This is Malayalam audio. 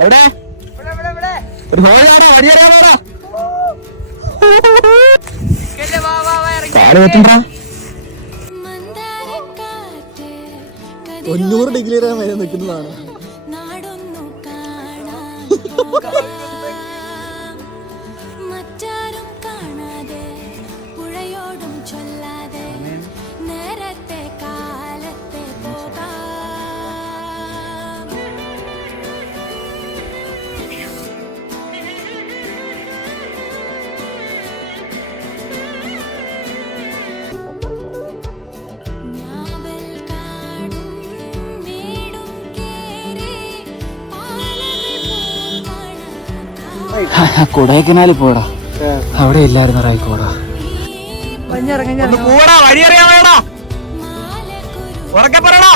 എവിടെ? തൊണ്ണൂറ് ഡിഗ്രി വരെ നിൽക്കുന്നതാണ്. നാടൊന്നു കാണാൻ മറ്റാരും കാണാതെ പുഴയോടും ചൊല്ലാതെ കൊടൈക്കനാലിൽ പോടാ. അവിടെ ഇല്ലായിരുന്നു റായിക്കോടാ പോടാ വഴി അറിയാൻ വേടാ മാലക്കുരു ഉറക്കെ പറയടാ